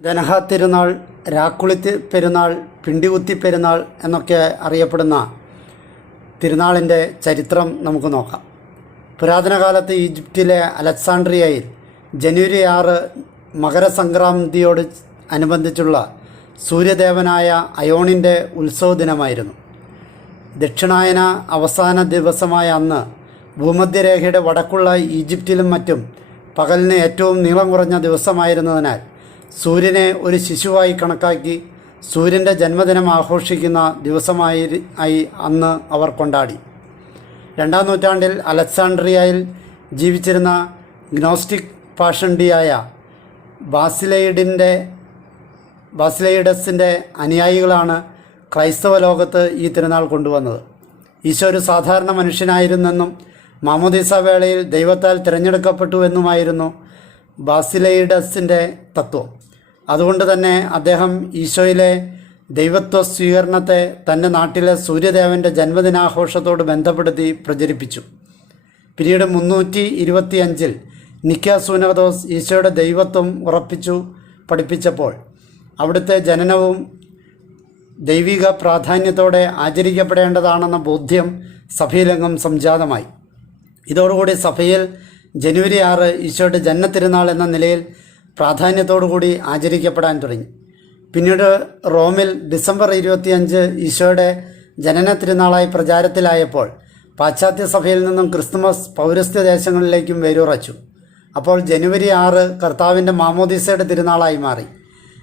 ധനഹ തിരുനാൾ രാക്കുളി പെരുന്നാൾ പിണ്ടികുത്തി പെരുന്നാൾ എന്നൊക്കെ അറിയപ്പെടുന്ന തിരുനാളിന്റെ ചരിത്രം നമുക്ക് നോക്കാം. പുരാതന കാലത്ത് ഈജിപ്തിലെ അലക്സാണ്ട്രിയയിൽ ജനുവരി ആറ് മകരസംക്രാന്തിയോട് അനുബന്ധിച്ചുള്ള സൂര്യദേവനായ അയോണിന്റെ ഉത്സവ ദിനമായിരുന്നു ദക്ഷിണായന അവസാന ദിവസമായ അന്ന് ഭൂമധ്യരേഖയുടെ വടക്കുള്ള ഈജിപ്തിലും മറ്റും പകലിന് ഏറ്റവും നീളം കുറഞ്ഞ ദിവസമായിരുന്നതിനാൽ സൂര്യനെ ഒരു ശിശുവായി കണക്കാക്കി സൂര്യന്റെ ജന്മദിനം ആഘോഷിക്കുന്ന ദിവസമായി ആയി അന്ന് അവർ കൊണ്ടാടി. രണ്ടാം നൂറ്റാണ്ടിൽ അലക്സാണ്ട്രിയയിൽ ജീവിച്ചിരുന്ന ഗ്നോസ്റ്റിക് ഫാഷണ്ടിയായ ബാസിലൈഡിന്റെ ബാസിലൈഡസിന്റെ അനുയായികളാണ് ക്രൈസ്തവ ലോകത്ത് ഈ തിരുനാൾ കൊണ്ടുവന്നത്. ഈശോ ഒരു സാധാരണ മനുഷ്യനായിരുന്നെന്നും മാമോദീസ വേളയിൽ ദൈവത്താൽ തിരഞ്ഞെടുക്കപ്പെട്ടു എന്നുമായിരുന്നു ബാസിലൈഡസിന്റെ തത്വം. അതുകൊണ്ട് തന്നെ അദ്ദേഹം ഈശോയിലെ ദൈവത്വ സ്വീകരണത്തെ തന്റെ നാട്ടിലെ സൂര്യദേവന്റെ ജന്മദിനാഘോഷത്തോട് ബന്ധപ്പെടുത്തി പ്രചരിപ്പിച്ചു. പിന്നീട് മുന്നൂറ്റി ഇരുപത്തിയഞ്ചിൽ നിക്കാസൂനകദോസ് ഈശോയുടെ ദൈവത്വം ഉറപ്പിച്ചു പഠിപ്പിച്ചപ്പോൾ അവിടുത്തെ ജനനവും ദൈവിക പ്രാധാന്യത്തോടെ ആചരിക്കപ്പെടേണ്ടതാണെന്ന ബോധ്യം സഭയിലെങ്ങും സംജാതമായി. ഇതോടുകൂടി സഭയിൽ ജനുവരി ആറ് ഈശോയുടെ ജന്മത്തിരുന്നാൾ എന്ന നിലയിൽ പ്രാധാന്യത്തോടുകൂടി ആചരിക്കപ്പെടാൻ തുടങ്ങി. പിന്നീട് റോമിൽ ഡിസംബർ ഇരുപത്തിയഞ്ച് ഈശോയുടെ ജനന തിരുനാളായി പ്രചാരത്തിലായപ്പോൾ പാശ്ചാത്യ സഭയിൽ നിന്നും ക്രിസ്തുമസ് പൗരസ്ത്യ ദേശങ്ങളിലേക്കും വേരുറച്ചു. അപ്പോൾ ജനുവരി ആറ് കർത്താവിന്റെ മാമോദീസയുടെ തിരുനാളായി മാറി.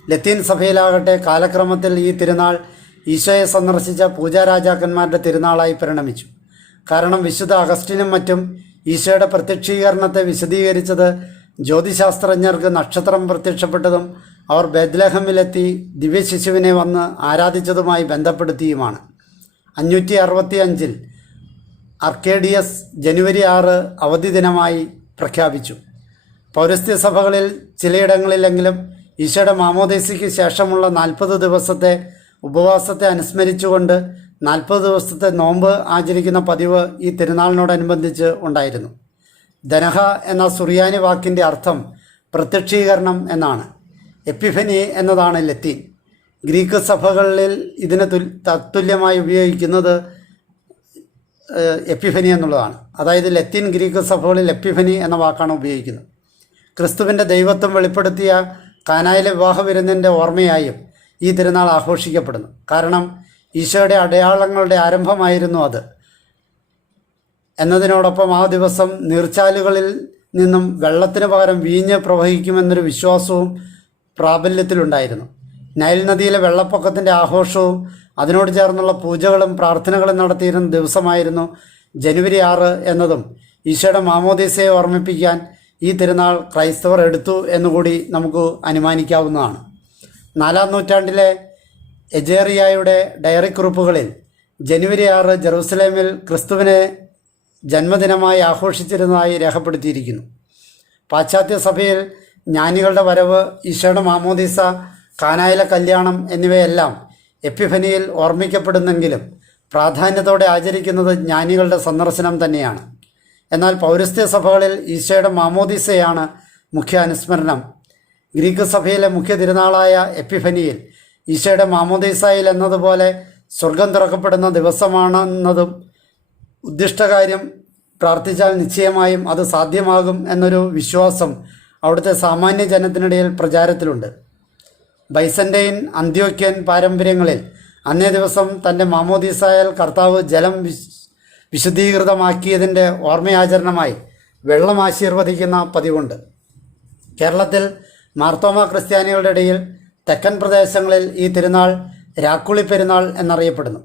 ലത്തീൻ സഭയിലാകട്ടെ കാലക്രമത്തിൽ ഈ തിരുനാൾ ഈശോയെ സന്ദർശിച്ച പൂജാരാജാക്കന്മാരുടെ തിരുനാളായി പരിണമിച്ചു. കാരണം വിശുദ്ധ അഗസ്റ്റിനും മറ്റും ഈശോയുടെ പ്രത്യക്ഷീകരണത്തെ വിശദീകരിച്ചത് ജ്യോതിശാസ്ത്രജ്ഞർക്ക് നക്ഷത്രം പ്രത്യക്ഷപ്പെട്ടതും അവർ ബദ്ലഹമിലെത്തി ദിവ്യശിശുവിനെ വന്ന് ആരാധിച്ചതുമായി ബന്ധപ്പെടുത്തിയുമാണ്. അഞ്ഞൂറ്റി അറുപത്തി അഞ്ചിൽ അർക്കേഡിയസ് ജനുവരി ആറ് അവധി ദിനമായി പ്രഖ്യാപിച്ചു. പൗരസ്ത്യ സഭകളിൽ ചിലയിടങ്ങളിലെങ്കിലും ഈശോയുടെ മാമോദീസയ്ക്ക് ശേഷമുള്ള നാൽപ്പത് ദിവസത്തെ ഉപവാസത്തെ അനുസ്മരിച്ചുകൊണ്ട് നാൽപ്പത് ദിവസത്തെ നോമ്പ് ആചരിക്കുന്ന പതിവ് ഈ തിരുനാളിനോടനുബന്ധിച്ച് ഉണ്ടായിരുന്നു. ധനഹ എന്ന സുറിയാനി വാക്കിന്റെ അർത്ഥം പ്രത്യക്ഷീകരണം എന്നാണ്. എപ്പിഫനി എന്നതാണ് ലത്തീൻ. ഗ്രീക്ക് സഭകളിൽ ഇതിന് തുൽ തത്തുല്യമായി ഉപയോഗിക്കുന്നത് എപ്പിഫനി എന്നുള്ളതാണ്. അതായത് ലത്തീൻ ഗ്രീക്ക് സഭകളിൽ എപ്പിഫനി എന്ന വാക്കാണ് ഉപയോഗിക്കുന്നത്. ക്രിസ്തുവിന്റെ ദൈവത്വം വെളിപ്പെടുത്തിയ കാനായിലെ വിവാഹ വിരുന്നിന്റെ ഓർമ്മയായും ഈ തിരുനാൾ ആഘോഷിക്കപ്പെടുന്നു. കാരണം ഈശോയുടെ അടയാളങ്ങളുടെ ആരംഭമായിരുന്നു അത്. എന്നതിനോടൊപ്പം ആ ദിവസം നീർച്ചാലുകളിൽ നിന്നും വെള്ളത്തിന് പകരം വീഞ്ഞ് പ്രവഹിക്കുമെന്നൊരു വിശ്വാസവും പ്രാബല്യത്തിലുണ്ടായിരുന്നു. നൈൽ നദിയിലെ വെള്ളപ്പൊക്കത്തിന്റെ ആഘോഷവും അതിനോട് ചേർന്നുള്ള പൂജകളും പ്രാർത്ഥനകളും നടത്തിയിരുന്ന ദിവസമായിരുന്നു ജനുവരി ആറ് എന്നതും. ഈശോയുടെ മാമോദീസയെ ഓർമ്മിപ്പിക്കാൻ ഈ തിരുനാൾ ക്രൈസ്തവർ എടുത്തു എന്നുകൂടി നമുക്ക് അനുമാനിക്കാവുന്നതാണ്. നാലാം നൂറ്റാണ്ടിലെ എജേറിയായുടെ ഡയറി കുറിപ്പുകളിൽ ജനുവരി ആറ് ജെറൂസലേമിൽ ക്രിസ്തുവിനെ ജന്മദിനമായി ആഘോഷിച്ചിരുന്നതായി രേഖപ്പെടുത്തിയിരിക്കുന്നു. പാശ്ചാത്യ സഭയിൽ ജ്ഞാനികളുടെ വരവ് ഈശോയുടെ മാമോദീസ കാനായിലെ കല്യാണം എന്നിവയെല്ലാം എപ്പിഫനിയിൽ ഓർമ്മിക്കപ്പെടുന്നെങ്കിലും പ്രാധാന്യത്തോടെ ആചരിക്കുന്നത് ജ്ഞാനികളുടെ സന്ദർശനം തന്നെയാണ്. എന്നാൽ പൗരസ്ത്യ സഭകളിൽ ഈശോയുടെ മാമോദീസയാണ് മുഖ്യ അനുസ്മരണം. ഗ്രീക്ക് സഭയിലെ മുഖ്യ തിരുനാളായ എപ്പിഫനിയിൽ ഈശോയുടെ മാമോദീസയിൽ എന്നതുപോലെ സ്വർഗം തുറക്കപ്പെടുന്ന ദിവസമാണെന്നതും ഉദ്ദിഷ്ടകാര്യം പ്രാർത്ഥിച്ചാൽ നിശ്ചയമായും അത് സാധ്യമാകും എന്നൊരു വിശ്വാസം അവിടുത്തെ സാമാന്യ ജനത്തിനിടയിൽ പ്രചാരത്തിലുണ്ട്. ബൈസന്റെയിൻ അന്ത്യോക്യൻ പാരമ്പര്യങ്ങളിൽ അന്നേ ദിവസം തന്റെ മാമോദീസായാൽ കർത്താവ് ജലം വിശ് വിശുദ്ധീകൃതമാക്കിയതിന്റെ ഓർമ്മയാചരണമായി വെള്ളം ആശീർവദിക്കുന്ന പതിവുണ്ട്. കേരളത്തിൽ മാർത്തോമ ക്രിസ്ത്യാനികളുടെ ഇടയിൽ തെക്കൻ പ്രദേശങ്ങളിൽ ഈ തിരുനാൾ രാക്കുളി പെരുന്നാൾ എന്നറിയപ്പെടുന്നു.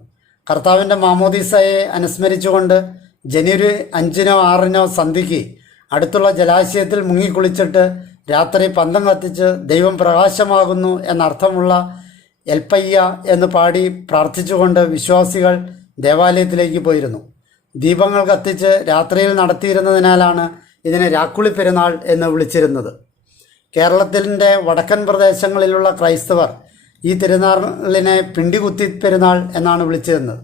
കർത്താവിന്റെ മാമോദീസയെ അനുസ്മരിച്ചുകൊണ്ട് ജനുവരി അഞ്ചിനോ ആറിനോ സന്ധിക്ക് അടുത്തുള്ള ജലാശയത്തിൽ മുങ്ങിക്കുളിച്ചിട്ട് രാത്രി പന്തം കത്തിച്ച് ദൈവം പ്രകാശമാകുന്നു എന്നർത്ഥമുള്ള എൽപ്പയ്യ എന്ന് പാടി പ്രാർത്ഥിച്ചുകൊണ്ട് വിശ്വാസികൾ ദേവാലയത്തിലേക്ക് പോയിരുന്നു. ദീപങ്ങൾ കത്തിച്ച് രാത്രിയിൽ നടത്തിയിരുന്നതിനാലാണ് ഇതിനെ രാക്കുളി പെരുന്നാൾ എന്ന് വിളിച്ചിരുന്നത്. കേരളത്തിന്റെ വടക്കൻ പ്രദേശങ്ങളിലുള്ള ക്രൈസ്തവർ ഈ തിരുനാളിനെ പിണ്ടികുത്തി പെരുന്നാൾ എന്നാണ് വിളിച്ചിരുന്നത്.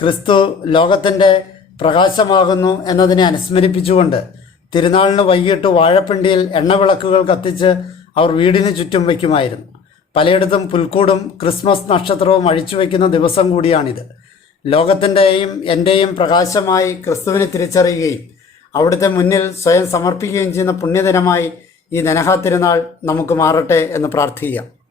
ക്രിസ്തു ലോകത്തിന്റെ പ്രകാശമാകുന്നു എന്നതിനെ അനുസ്മരിപ്പിച്ചുകൊണ്ട് തിരുനാളിന് വൈകിട്ട് വാഴപ്പിണ്ടിയിൽ എണ്ണവിളക്കുകൾ കത്തിച്ച് അവർ വീടിന് ചുറ്റും വയ്ക്കുമായിരുന്നു. പലയിടത്തും പുൽക്കൂടും ക്രിസ്മസ് നക്ഷത്രവും അഴിച്ചു വയ്ക്കുന്ന ദിവസം കൂടിയാണിത്. ലോകത്തിന്റെയും എന്റെയും പ്രകാശമായി ക്രിസ്തുവിനെ തിരിച്ചറിയുകയും അവിടുത്തെ മുന്നിൽ സ്വയം സമർപ്പിക്കുകയും ചെയ്യുന്ന പുണ്യദിനമായി ഈ നനഹാ തിരുനാൾ നമുക്ക് മാറട്ടെ എന്ന് പ്രാർത്ഥിക്കാം.